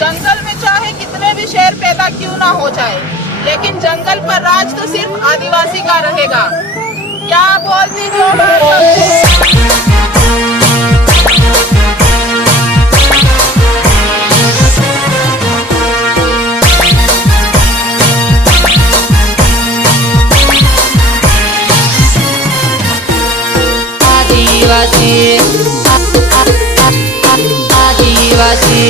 जंगल में चाहे कितने भी शेर पैदा क्यों ना हो जाए, लेकिन जंगल पर राज तो सिर्फ आदिवासी का रहेगा। क्या बोलती जो आदिवासी आदिवासी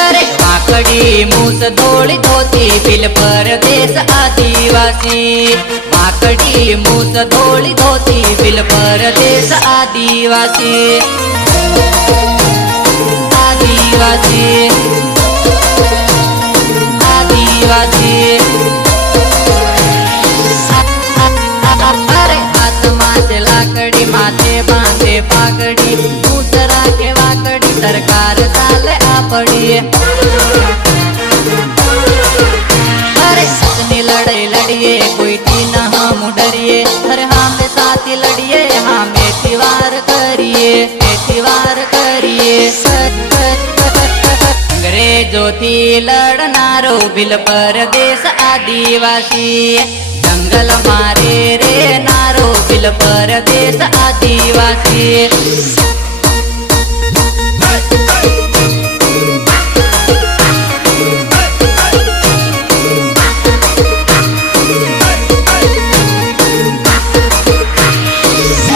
अरे वाकडी मूस धोळी धोती बिल परदेश आदिवासी वाकडी मूस धोळी धोती बिल परदेश आदिवासी आदिवासी आदिवासी अरे आत्मा से लाकड़ी माथे बांधे पाकड़ी दूसरा के वाकड़ी सरकार चाले आपड़ी अरे अपनी लड़ाई लड़िए कोई तीन हम डरिए अरे हमें साथी लड़िए हमें तिवार करिए अंग्रेजों थी लड़नारो बिल परदेश आदिवासी जंगल मारे रे नारो बिल परदेश आदिवासी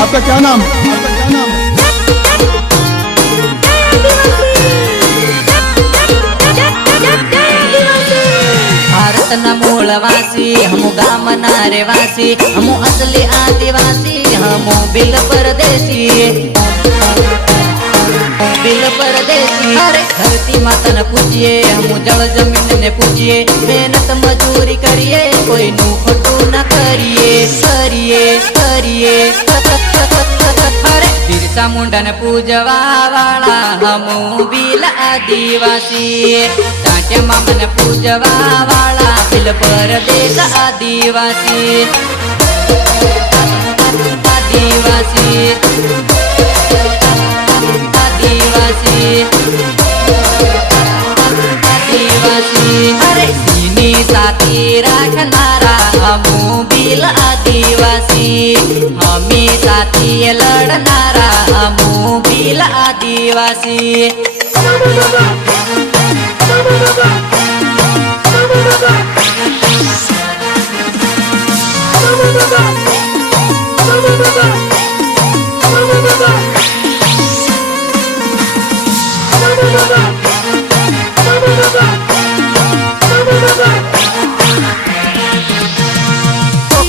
आपका क्या नाम है? भारत न मूलवासी हम गाम नारेवासी हम असली आदिवासी हम बिल परदेसी अरे धरती माता न पूजिए हम जल जमीन ने पूजिए मेहनत मजूरी करिए कोई नू खटू न करिए अरे बिरसा मुंडा न पूजवा वाला हम बिल आदिवासी टाटे मामन पूजवा वाला बिल परदेश आदिवासी आदिवासी आदिवासी आदिवासी अरे सीनी साथी राखनारा हमू बिल आदिवासी हमी साथी लड़नारा हमू बिल आदिवासी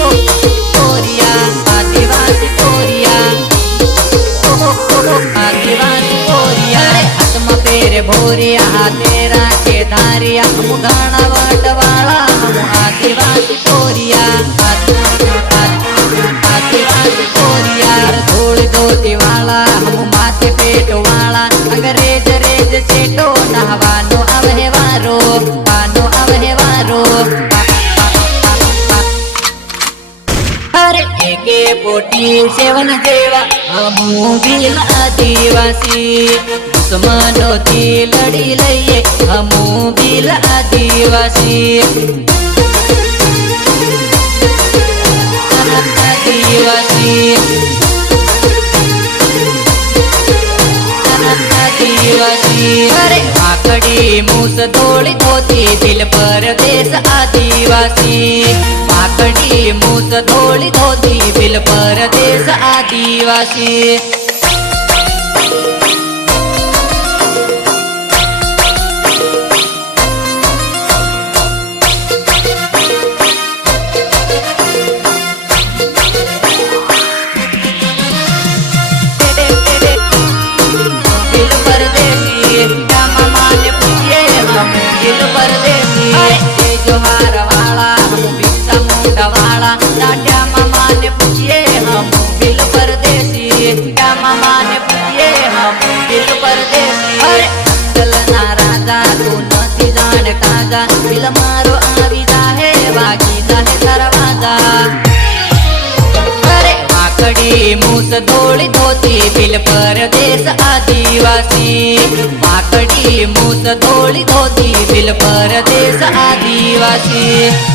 कोरिया आदिवासी कोरिया आदिवासी कोरिया आत्मा पेरे भोरिया तेरा के धारिया हम गाना वटवाला हम आदिवासी कोरिया आदिवासी कोरिया धूल धोती वाला हम माथे पेट वाला अंग्रेज रेज चेटो नहवानो अवहेवारो हर एके पोटी सेवन जेवा हमू बिल आदिवासी दुश्मनों थी लड़ी लइए हमू बिल आदिवासी आदिवासी अरे वाकड़ी मूस धोळी धोती बिल परदेश आदिवासी वाकड़ी मूस धोळी धोती बिल परदेश आदिवासी जोहार वाला हम बिरसा मुंडा वाला टाटा मामा ने पूछिए हम बिल परदेसी क्या मामा ने पूछिए हम बिल परदेसी अरे चलना राजा तू नथी जान काजा बिल मारो आवी जाहे बाकी जाहे दरवाजा अरे वाकड़ी मूस धोळी धोती बिल परदेश आदिवासी वाकड़ी मूस तोड़ी धोती बिल परदेश आदिवासी